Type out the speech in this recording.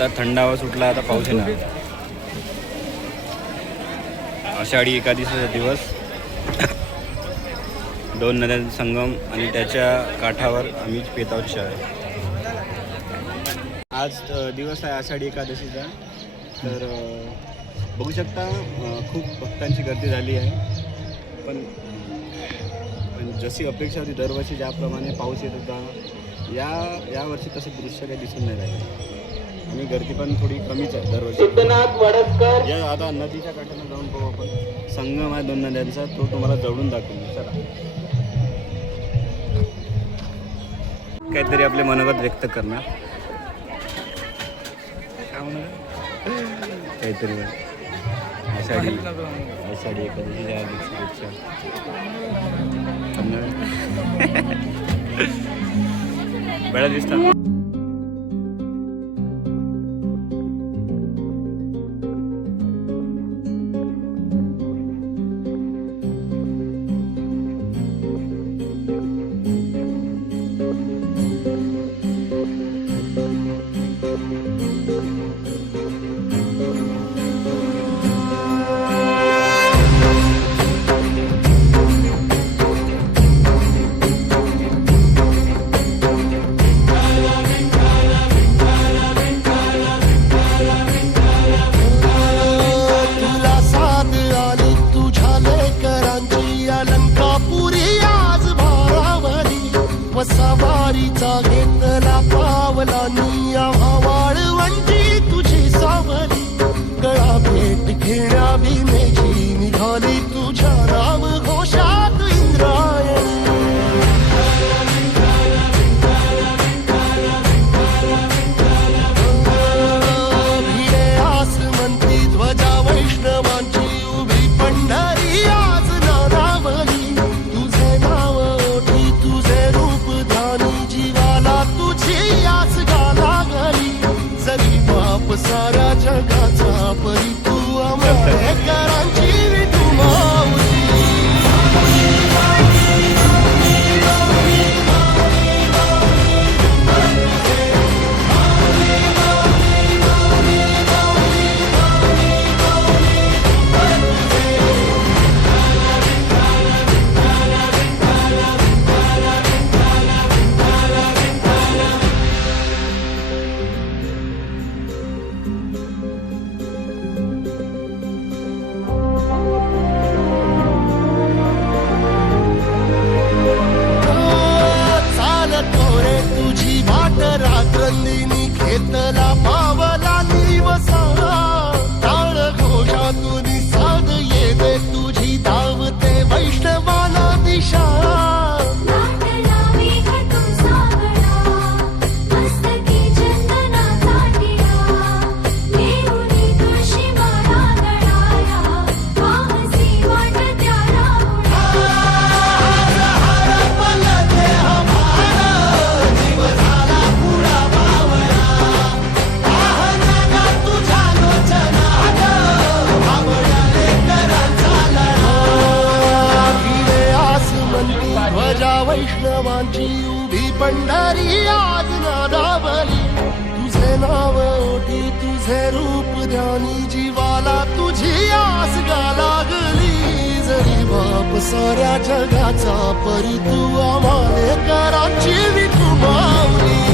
आता थंडावा सुटला, आता पाऊस येणार. आषाढी एकादशीचा दिवस, दोन नद्यांचा संगम आणि त्याच्या काठावर आम्ही पेत आहोत चहा. आज दिवस आहे आषाढी एकादशीचा. तर बघू शकता खूप भक्तांची गर्दी झाली आहे. पण जशी अपेक्षा होती दरवर्षी ज्याप्रमाणे पाऊस येत होता, यावर्षी तसं दृश्य काही दिसून नाही राहिलं आणि गर्दी पण थोडी कमीच आहे दरवर्षी. या आता नदीच्या काठाने जाऊन पाहू आपण. संगम आहे दोन नद्यांचा, तो तुम्हाला जवळून दाखवून. चला, काहीतरी आपले मनोगत व्यक्त करणार काहीतरी. आषाढी एकादशीच्या शुभेच्छा. बळा दिसतात. सवारीचा घेतला पावला निया वाळवंटी तुझी सावली. गळा भेट घेण्या भीमेची निघाली तुझ्या राम घोषात इंद्रायणी. भिडे आसमंती ध्वजा वैष्णवांची उभी पंढरी आज नारावली. तुझे नाव ओठी तुझे रूप ध्यानी जीवाला तुझी आस गाला गली. जरी बाप साऱ्या जगाचा परी तू आंबेडकरांची विठू माऊली. रात्रंदिनी घेतला पावला निवसा. टाळ घोषातून साध येते तुझी धावते वैष्णवाला दिशा. वैष्णवांची उभी पंढरी आज नादावली. तुझे नाव ओठी तुझे रूप ध्यानी जीवाला तुझी आस गा लागली. जरी बाप साऱ्या जगाचा परी तू आम्हाले कराची विठू माऊली.